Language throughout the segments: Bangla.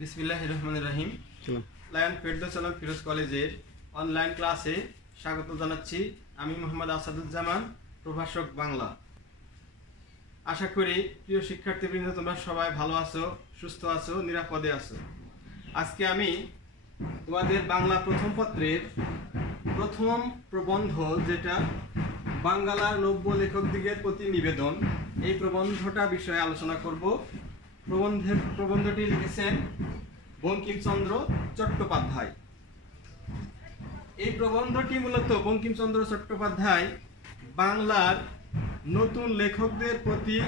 বিসমিল্লাহির রহমানির রহিম। লায়ন ফেরদৌস ফিরোজ কলেজের অনলাইন ক্লাসে স্বাগত জানাচ্ছি। আমি মোহাম্মদ আসাদুজ্জামান, প্রভাষক বাংলা। আশা করি প্রিয় শিক্ষার্থীবৃন্দ তোমরা সবাই ভালো আছো, সুস্থ আছো, নিরাপদে আছো। আজকে আমি তোমাদের বাংলা প্রথম পত্রের প্রথম প্রবন্ধ, যেটা বাংলার নব্য লেখকদিগের প্রতি নিবেদন, এই প্রবন্ধটা বিষয়ে আলোচনা করব। প্রবন্ধটি লিখেছেন বঙ্কিমচন্দ্র চট্টোপাধ্যায়। এই প্রবন্ধটি মূলত বঙ্কিমচন্দ্র চট্টোপাধ্যায় বাংলার নতুন লেখকদের প্রতি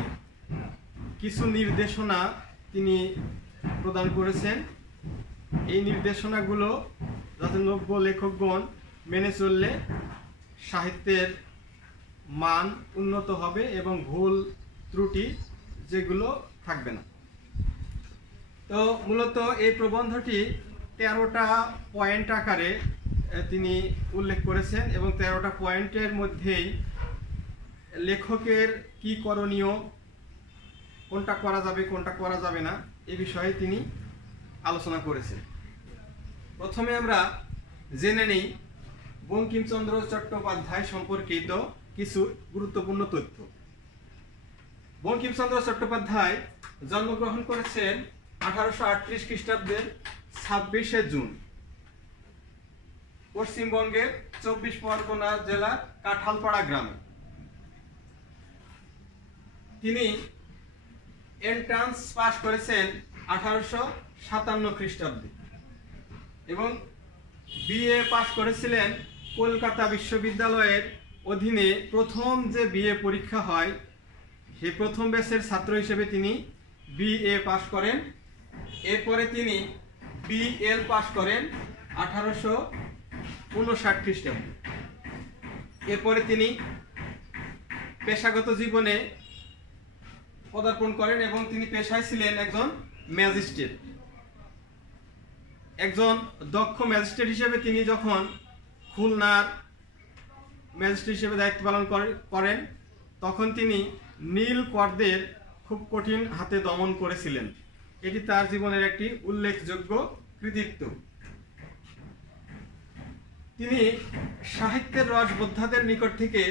কিছু নির্দেশনা তিনি প্রদান করেছেন। এই নির্দেশনাগুলো যাতে নব্য লেখকগণ মেনে চললে সাহিত্যের মান উন্নত হবে এবং ভুল ত্রুটি যেগুলো থাকবে না। তো মূলত এই প্রবন্ধটি 13টা পয়েন্ট আকারে তিনি উল্লেখ করেছেন এবং 13টা পয়েন্টের মধ্যেই লেখকের কি করণীয়, কোনটা করা যাবে কোনটা করা যাবে না, এ বিষয়ে তিনি আলোচনা করেছেন। প্রথমে আমরা জেনে নিই বঙ্কিমচন্দ্র চট্টোপাধ্যায় সম্পর্কিত কিছু গুরুত্বপূর্ণ তথ্য। বঙ্কিমচন্দ্র চট্টোপাধ্যায় জন্মগ্রহণ করেছেন 1838 খ্রিস্টাব্দের 26শে জুন পশ্চিমবঙ্গের 24 পরগনা জেলার কাঁঠালপাড়া গ্রামে। তিনি এন্ট্রান্স পাস করেছেন 1857 খ্রিস্টাব্দে এবং বিএ পাস করেছিলেন কলকাতা বিশ্ববিদ্যালয়ের অধীনে প্রথম যে বিএ পরীক্ষা হয় সেই প্রথম ব্যাচের ছাত্র হিসেবে তিনি বিএ পাস করেন। এরপরে তিনি বিএল পাস করেন 1859 খ্রিস্টাব্দে। এরপরে তিনি পেশাগত জীবনে পদার্পণ করেন এবং তিনি পেশায় ছিলেন একজন ম্যাজিস্ট্রেট। একজন দক্ষ ম্যাজিস্ট্রেট হিসেবে তিনি যখন খুলনার ম্যাজিস্ট্রেট হিসেবে দায়িত্ব পালন করেন তখন তিনি নীলকরদের খুব কঠিন হাতে দমন করেছিলেন। এটি তার জীবনের একটি উল্লেখযোগ্য কৃতিত্ব। তিনি সাহিত্যের রসবোদ্ধাদের নিকট থেকে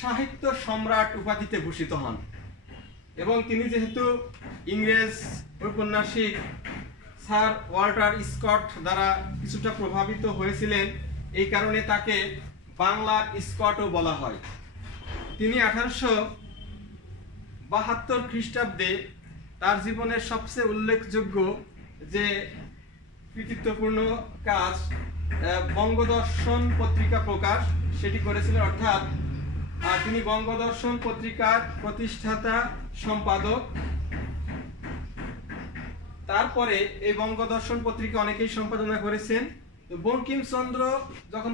সাহিত্য সম্রাট উপাধিতে ভূষিত হন এবং তিনি যেহেতু ইংরেজ ঔপন্যাসিক স্যার ওয়াল্টার স্কট দ্বারা কিছুটা প্রভাবিত হয়েছিলেন, এই কারণে তাকে বাংলার স্কটও বলা হয়। তিনি 1872 খ্রিস্টাব্দে তার জীবনের সবচেয়ে উল্লেখযোগ্য যে কৃতিত্বপূর্ণ কাজ বঙ্গদর্শন পত্রিকা প্রকাশ সেটি করেছিলেন। অর্থাৎ তিনি বঙ্গদর্শন পত্রিকার প্রতিষ্ঠাতা সম্পাদক। তারপরে এই বঙ্গদর্শন পত্রিকা অনেকেই সম্পাদনা করেছেন। বঙ্কিমচন্দ্র যখন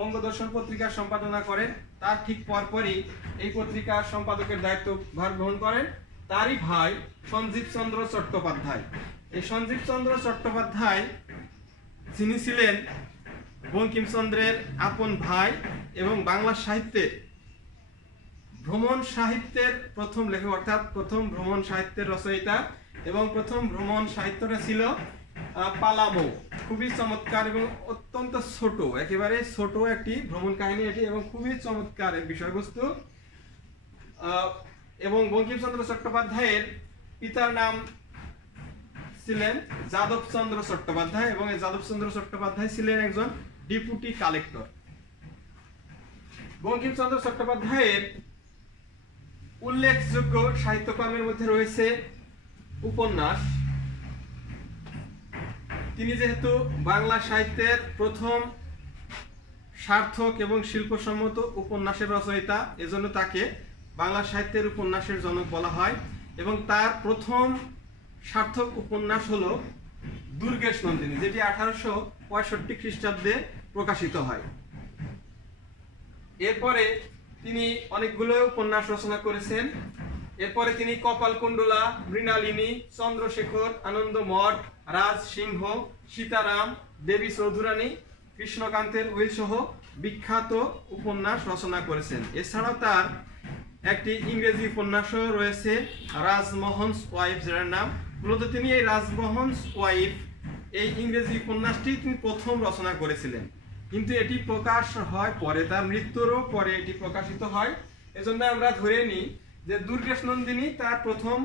বঙ্গদর্শন পত্রিকার সম্পাদনা করেন তার ঠিক পরপরই এই পত্রিকার সম্পাদকের দায়িত্ব ভার গ্রহণ করেন তারই ভাই সঞ্জীব চন্দ্র চট্টোপাধ্যায়। এই সঞ্জীব চন্দ্র চট্টোপাধ্যায় যিনি ছিলেন বঙ্কিমচন্দ্রের আপন ভাই এবং বাংলা সাহিত্যের ভ্রমণ সাহিত্যের প্রথম লেখক, অর্থাৎ প্রথম ভ্রমণ সাহিত্যের রচয়িতা। এবং প্রথম ভ্রমণ সাহিত্যটা ছিল পালামৌ, খুবই চমৎকার এবং অত্যন্ত ছোট, একেবারে ছোট একটি ভ্রমণ কাহিনী এটি এবং খুবই চমৎকার বিষয়বস্তু। এবং বঙ্কিমচন্দ্র চট্টোপাধ্যায়ের পিতার নাম ছিলেন যাদবচন্দ্র চট্টোপাধ্যায় এবং এই যাদবচন্দ্র চট্টোপাধ্যায় ছিলেন একজন ডেপুটি কালেক্টর। বঙ্কিমচন্দ্র চট্টোপাধ্যায়ের উল্লেখযোগ্য সাহিত্যকর্মের মধ্যে রয়েছে উপন্যাস। তিনি যেহেতু বাংলা সাহিত্যের প্রথম সার্থক এবং শিল্পসম্মত উপন্যাসের রচয়িতা, এজন্য তাকে বাংলা সাহিত্যের উপন্যাসের জনক বলা হয় এবং তার প্রথম সার্থক উপন্যাস হলো দুর্গেশ নন্দিনী, যেটি 1865 খ্রিস্টাব্দে প্রকাশিত হয়। এরপরে তিনি অনেকগুলো উপন্যাস রচনা করেছেন। এরপরে তিনি কপালকুণ্ডলা, মৃণালিনী, চন্দ্রশেখর, আনন্দমঠ, রাজ সিংহ, সীতারাম, দেবী চৌধুরানী, কৃষ্ণকান্তের উইল সহ বিখ্যাত উপন্যাস রচনা করেছেন। এছাড়াও তার একটি ইংরেজি উপন্যাসও রয়েছে রাজমোহনস ওয়াইফ, যার নাম মূলত তিনি এই রাজমোহনস ওয়াইফ এই ইংরেজি উপন্যাসটি তিনি প্রথম রচনা করেছিলেন, কিন্তু এটি প্রকাশ হয় পরে, তার মৃত্যুরও পরে এটি প্রকাশিত হয়। এজন্য আমরা ধরে নিই যে দুর্গেশ নন্দিনী তার প্রথম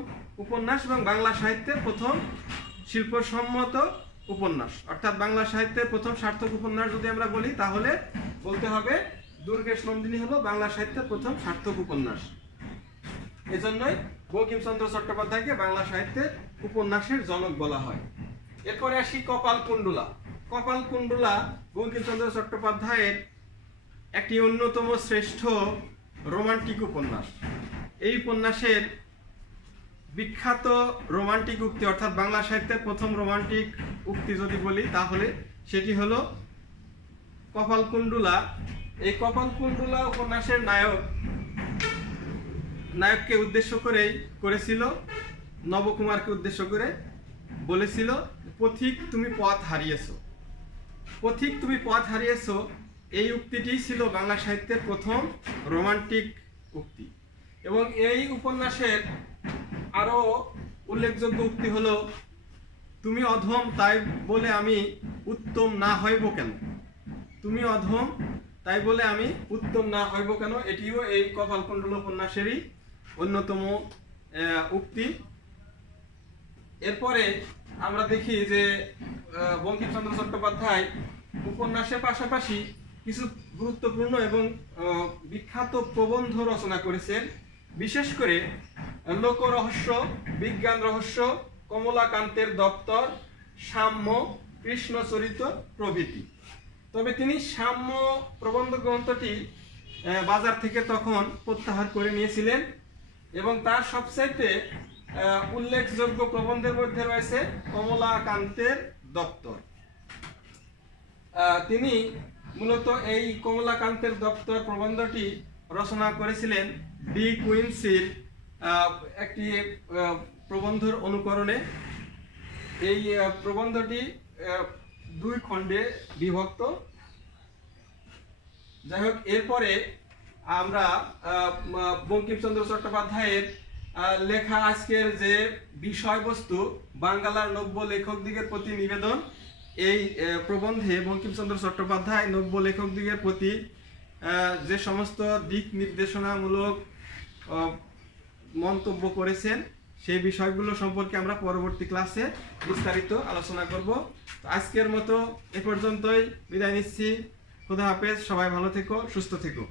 উপন্যাস এবং বাংলা সাহিত্যের প্রথম শিল্পসম্মত উপন্যাস, অর্থাৎ বাংলা সাহিত্যের প্রথম সার্থক উপন্যাস যদি আমরা বলি তাহলে বলতে হবে দুর্গেশ নন্দিনী হলো বাংলা সাহিত্যের প্রথম সার্থক উপন্যাস। এজন্যই বঙ্কিমচন্দ্র চট্টোপাধ্যায়কে বাংলা সাহিত্যের উপন্যাসের জনক বলা হয়। এরপরে আসি কপালকুণ্ডলা। কপালকুণ্ডলা বঙ্কিমচন্দ্র চট্টোপাধ্যায়ের একটি অন্যতম শ্রেষ্ঠ রোমান্টিক উপন্যাস। এই উপন্যাসের বিখ্যাত রোমান্টিক উক্তি, অর্থাৎ বাংলা সাহিত্যের প্রথম রোমান্টিক উক্তি যদি বলি তাহলে সেটি হলো কপালকুণ্ডলা। এই কপালকুণ্ডলা উপন্যাসের নায়ককে উদ্দেশ্য করেই করেছিল, নবকুমারকে উদ্দেশ্য করে বলেছিল, পথিক তুমি পথ হারিয়েছো, পথিক তুমি পথ হারিয়েছো। এই উক্তিটি ছিল বাংলা সাহিত্যের প্রথম রোমান্টিক উক্তি। এবং এই উপন্যাসের আরো উল্লেখযোগ্য উক্তি হলো, তুমি অধম তাই বলে আমি উত্তম না হইব কেন, তুমি অধম তাই বলে আমি উত্তম না হইব কেন। এটিও এই কপালকুণ্ডলা উপন্যাসেরই অন্যতম উক্তি। এরপরে আমরা দেখি যে বঙ্কিমচন্দ্র চট্টোপাধ্যায় উপন্যাসের পাশাপাশি কিছু গুরুত্বপূর্ণ এবং বিখ্যাত প্রবন্ধ রচনা করেছেন, বিশেষ করে লোকরহস্য, বিজ্ঞান রহস্য, কমলাকান্তের দপ্তর, সাম্য, কৃষ্ণচরিত প্রভৃতি। তবে তিনি সাম্য প্রবন্ধ গ্রন্থটি বাজার থেকে তখন প্রত্যাহার করে নিয়েছিলেন এবং তার সবচাইতে উল্লেখযোগ্য প্রবন্ধের মধ্যে রয়েছে কমলাকান্তের দপ্তর। তিনি মূলত এই কমলাকান্তের দপ্তর প্রবন্ধটি রচনা করেছিলেন ডি কুইন্সির একটি প্রবন্ধের অনুকরণে। এই প্রবন্ধটি 2 খণ্ডে বিভক্ত। যাই হোক, এরপরে আমরা বঙ্কিমচন্দ্র চট্টোপাধ্যায়ের লেখা আজকের যে বিষয়বস্তু বাংলার নব্য লেখকদিগের প্রতি নিবেদন, এই প্রবন্ধে বঙ্কিমচন্দ্র চট্টোপাধ্যায় নব্য লেখকদিগের প্রতি যে সমস্ত দিক নির্দেশনামূলক মন্তব্য করেছেন সেই বিষয়গুলো সম্পর্কে আমরা পরবর্তী ক্লাসে বিস্তারিত আলোচনা করব। আজকের মতো এ পর্যন্তই বিদায় নিচ্ছি। খোদা হাফেজ, সবাই ভালো থেকো, সুস্থ থেকো।